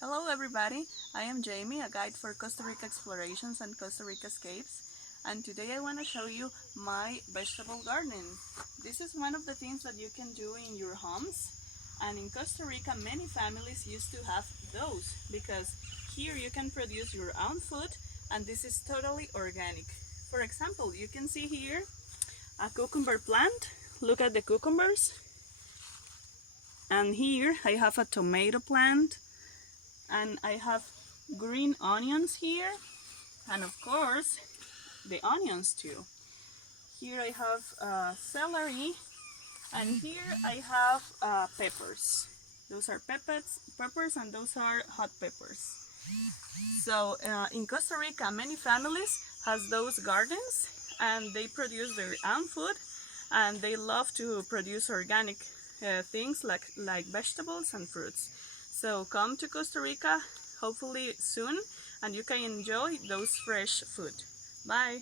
Hello everybody, I am Yeimy, a guide for Costa Rica explorations and Costa Rica escapes, and today I want to show you my vegetable garden. This is one of the things that you can do in your homes, and in Costa Rica many families used to have those because here you can produce your own food and this is totally organic. For example, you can see here a cucumber plant. Look at the cucumbers. And here I have a tomato plant. And I have green onions here, and of course the onions too. Here I have celery, and here I have peppers. Those are peppers, and those are hot peppers. So in Costa Rica, many families has those gardens, and they produce their own food, and they love to produce organic things like vegetables and fruits. So come to Costa Rica, hopefully soon, and you can enjoy those fresh food. Bye!